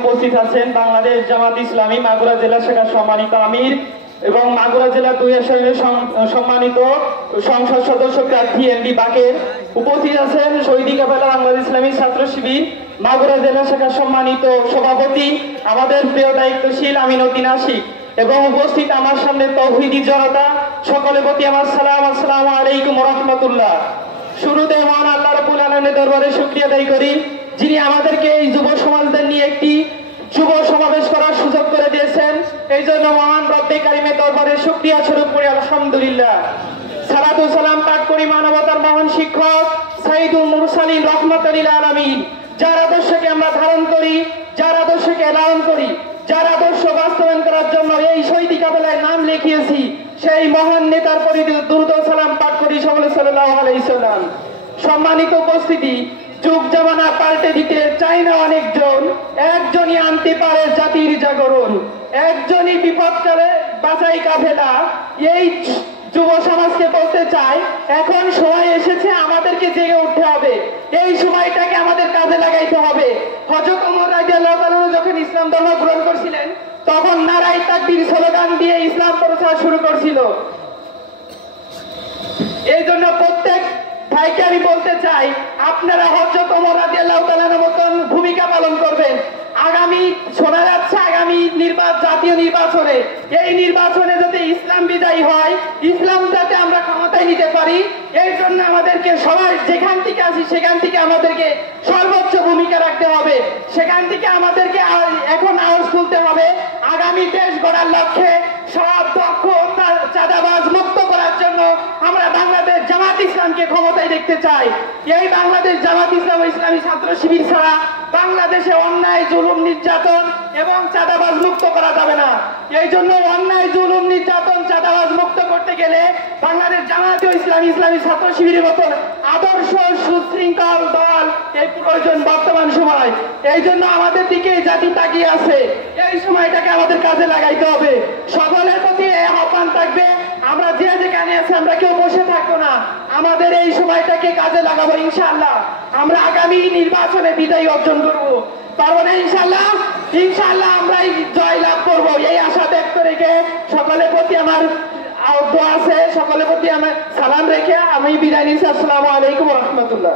উপস্থিত আছেন বাংলাদেশ জামাত ইসলামী মাগুরা জেলা শাখার সম্মানিত আমির এবং মাগুরা জেলা 2 আসনের সম্মানিত সংসদ সদস্য প্রার্থী এমডি বাকের। উপস্থিত আছেন শহীদ কাফেলা বাংলাদেশ ইসলামী ছাত্র শিবির মাগুরা জেলা শাখার সম্মানিত সভাপতি আমাদের প্রিয় দায়িত্বশীল আমিনুদ্দিন আশিক এবং উপস্থিত আমার সামনে তৌহিদি জনতা, সকলের প্রতি আমার সালাম। আসসালামু আলাইকুম ওয়া রাহমাতুল্লাহ। শুরুতে মহান আল্লাহ রাব্বুল আলামিনের দরবারে শুকরিয়া আদায় করি, যিনি আমাদেরকে এই যুব সমাজদের নিয়ে একটি যুব সমাবেশ করার সুযোগ করে দিয়েছেন। এই জন্য মহান রব্বে কারিমের দরবারে শুকরিয়া স্বরূপ করি আলহামদুলিল্লাহ। সালাতু সালাম পাঠ করি মানবতার মহান শিক্ষক সাইয়্যিদুল মুরসালিন রাহমাতুল লিল আলামিন, যার আদর্শকে আমরা ধারণ করি, যার আদর্শকে লালন করি, যার আদর্শ বাস্তবায়ন করার জন্য এই শহীদ কাফেলায় নাম লিখিয়েছি, সেই মহান নেতার প্রতি দুরূদ ও সালাম পাঠ করি সকলে সাল্লাল্লাহু আলাইহি সাল্লাম। সম্মানিত উপস্থিতি, যুগ জামানা পাল্টে দিতে চায় না অনেকজন, একজনই আনতে পারে জাতির জাগরণ। একজনই বিপদকালে বাঁচাই কাফেলা। এই যুব সমাজকে বলতে চাই, এখন সময় এসেছে আমাদেরকে জেগে উঠতে হবে। এই সময়টাকে আমাদের কাজে লাগাইতে হবে। হযরত ওমর রাদিয়াল্লাহু তাআলা যখন ইসলাম ধর্ম গ্রহণ করেছিলেন, তখন নারায়ে তাকবীর স্লোগান দিয়ে ইসলাম প্রচার শুরু করেছিল। এই জন্য প্রত্যেক ভাইকে আমি বলতে চাই, আপনারা হযরত ওমর রাদিয়াল্লাহু তাআলার মতন ভূমিকা পালন করবেন। আগামী শোনা যাচ্ছে আগামী জাতীয় নির্বাচনে, এই নির্বাচনে যদি ইসলাম বিজয়ী হয়, ইসলাম যাতে আমরা ক্ষমতায় নিতে পারি, এই জন্য আমাদেরকে সবাই যেখান থেকে আসি সেখান থেকে আমাদেরকে সর্বোচ্চ ভূমিকা রাখতে হবে। সেখান থেকে আমাদেরকে এখন আওয়াজ তুলতে হবে। আগামী দেশ গড়ার লক্ষ্যে সব দক্ষ চাঁদাবাজ মুক্ত করার জন্য আমরা বাংলাদেশ জামাত ইসলামকে ক্ষমতায় দেখতে চাই। এই বাংলাদেশ জামাত ইসলাম ইসলামী ছাত্র শিবির ছাড়া বাংলাদেশে অন্যায়, জুলুম, নির্যাতন এবং চাঁদাবাজ মুক্ত করা যাবে না। এই জন্য অন্যায়, জুলুম, নির্যাতন, চাঁদাবাজ মুক্ত করতে গেলে বাংলাদেশ জামাত ইসলামী ইসলামী ছাত্র শিবিরের মতন আদর্শ সুশৃঙ্খল দল এই প্রয়োজন বর্তমান সময়। এই জন্য আমাদের দিকে জাতি তাকিয়ে আছে। এই সময়টাকে আমাদের কাজে লাগাইতে হবে। সকলের প্রতি আহ্বান থাকবে, আমরা যে যেখানে আছি আমরা কেউ বসে থাকবো না, আমাদের এই সময়টাকে কাজে লাগাবো। ইনশাআল্লাহ আমরা আগামী নির্বাচনে বিজয় অর্জন করবো, পারবো না ইনশাআল্লাহ? ইনশাআল্লাহ আমরাই জয় লাভ করবো, এই আশা ব্যক্ত রেখে সকলের প্রতি আমার দোয়া আছে, সকলের প্রতি আমার সালাম রেখে আমি বিদায় নিচ্ছি। আসসালামু আলাইকুম ওয়া রাহমাতুল্লাহ।